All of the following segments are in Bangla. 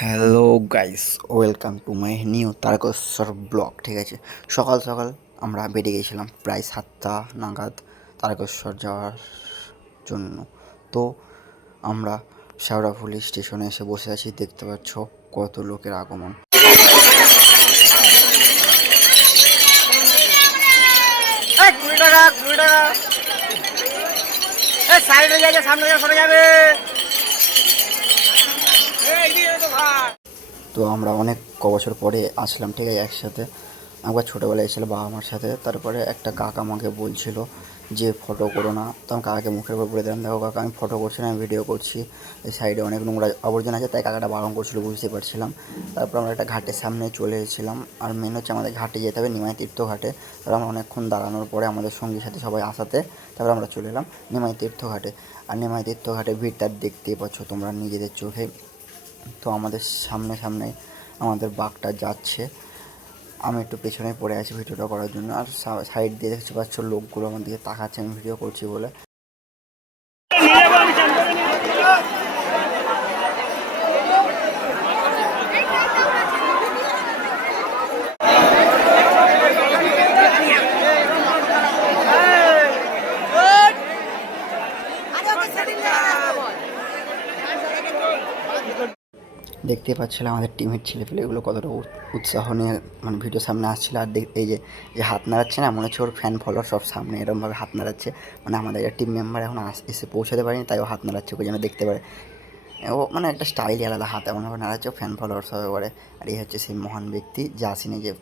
Hello guys, welcome to my new Tarakeswar blog. ঠিক আছে, সকাল সকাল আমরা বেরিয়ে গেছিলাম প্রায় 7টা নাগাদ তারকেশ্বর যাওয়ার জন্য। তো আমরা শেওড়াফুলি স্টেশনে এসে বসে আছি, দেখতে পাচ্ছ কত লোকের আগমন। তো আমরা অনেক বছর পরে আসলাম, ঠিক আছে, একসাথে। একবার ছোটোবেলায় এসেছিলো বাবা মার সাথে। তারপরে একটা কাকা আমাকে বলছিল যে ফটো করো না, তো আমি কাকাকে মুখের উপর বলে দিলাম, দেখো কাকা আমি ফটো করছি না, আমি ভিডিও করছি। এই সাইডে অনেক নোংরা আবর্জনা আছে, তাই কাকাটা বারণ করছিল, বুঝতে পারছিলাম। তারপর আমরা একটা ঘাটের সামনে চলে এসেছিলাম। আর মেন হচ্ছে আমাদের ঘাটে যেতে হবে, নিমাই তীর্থ ঘাটে। তারপর আমরা অনেকক্ষণ দাঁড়ানোর পরে আমাদের সঙ্গীর সাথে সবাই আসাতে তারপর আমরা চলে এলাম নিমাই তীর্থ ঘাটে। আর নিমাই তীর্থ ঘাটে ভিড় তার দেখতেই পাচ্ছ তোমরা নিজেদের চোখে। তো আমাদের সামনে সামনে আমাদের বাঘটা যাচ্ছে, আমি একটু পেছনে পড়ে আছি ভিডিওটা করার জন্য। আর সাইড দিয়ে দেখতে পাচ্ছ লোকগুলো আমার দিকে তাকাচ্ছে আমি ভিডিও করছি বলে। দেখতে পাচ্ছিলাম আমাদের টিমের ছেলেপেলেগুলো কতটা উৎসাহ নিয়ে মানে ভিডিও সামনে আসছিলো। আর এই যে যে হাত নাড়াচ্ছে না, মনে হচ্ছে ওর ফ্যান ফলোয়ার সব সামনে এরকমভাবে হাত নাড়াচ্ছে। মানে আমাদের একটা টিম মেম্বার এখন এসে পৌঁছাতে পারেনি, তাই ও হাত নাড়াচ্ছে, ওকে যেন দেখতে পারে। ও মানে একটা স্টাইলই আলাদা, হাত এমনভাবে নাড়াচ্ছে, ফ্যান ফলোয়ার সব করে। আর এই হচ্ছে সেই মহান ব্যক্তি যে আসেনি, যে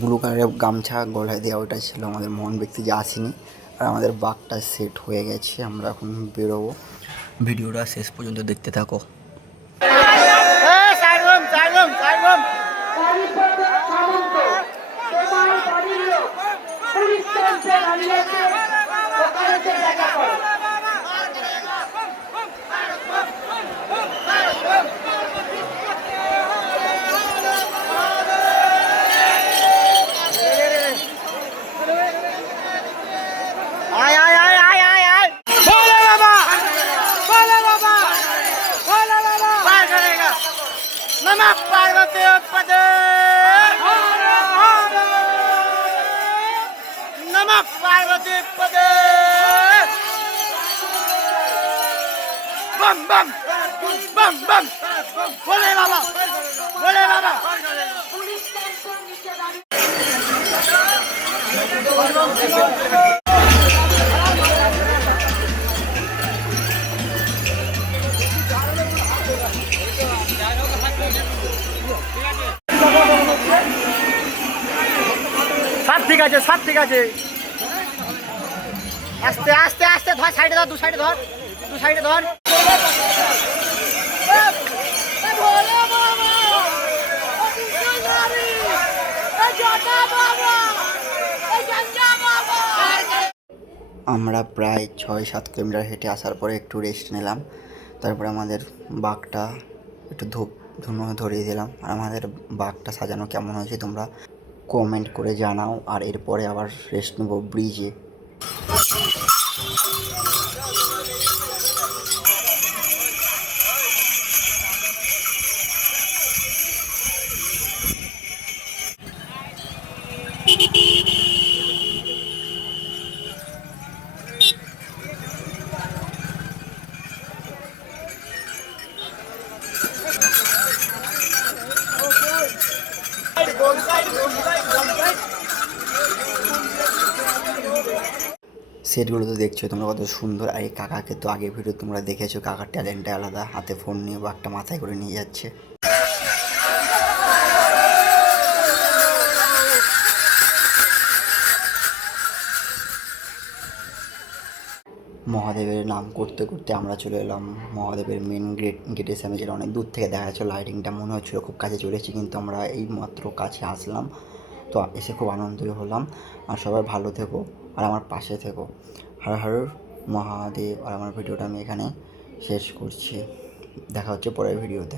ব্লু কালারের গামছা গলায় দেওয়া, ওটাই ছিল আমাদের মহান ব্যক্তি যে আসেনি। আর আমাদের বাঘটা সেট হয়ে গেছে, আমরা এখন বেরোবো। ভিডিওটা শেষ পর্যন্ত দেখতে থাকো। नमः पार्वती पदे नमः पार्वती पदे बम बम बम बम बोले बाबा बोले बाबा। ঠিক আছে, সব ঠিক আছে, আস্তে আস্তে আস্তে ধর, সাইডে ধর, দু সাইডে ধর, দু সাইডে ধর। আমরা প্রায় 6-7 কিলোমিটার হেঁটে আসার পরে একটু রেস্ট নিলাম। তারপরে আমাদের বাঘটা একটু ধুনো ধরিয়ে দিলাম। আর আমাদের বাঘটা সাজানো কেমন হয়েছে তোমরা কমেন্ট করে জানাও। আর এরপরে আবার রেস্ট নেবো ব্রিজে। সেটগুলো তো দেখছো তোমরা কত সুন্দর। আর এই কাকাকে তো আগের ভিডিও তোমরা দেখেছো, কাকার ট্যালেন্টটা আলাদা, হাতে ফোন নিয়ে বাঘটা মাথায় করে নিয়ে যাচ্ছে। মহাদেবের নাম করতে করতে আমরা চলে এলাম মহাদেবের মেন গেটের সামনে, যেটা অনেক দূর থেকে দেখা যাচ্ছে। লাইটিংটা মনে হচ্ছিলো খুব কাছে চলে এসেছি, কিন্তু আমরা এই মাত্র কাছে আসলাম। তো এসে খুব আনন্দিত হলাম। আর সবাই ভালো থেকো আর আমার পাশে থেকো। হর হর মহাদেব। আর আমার ভিডিওটা আমি এখানে শেষ করছি, দেখা হচ্ছে পরের ভিডিওতে।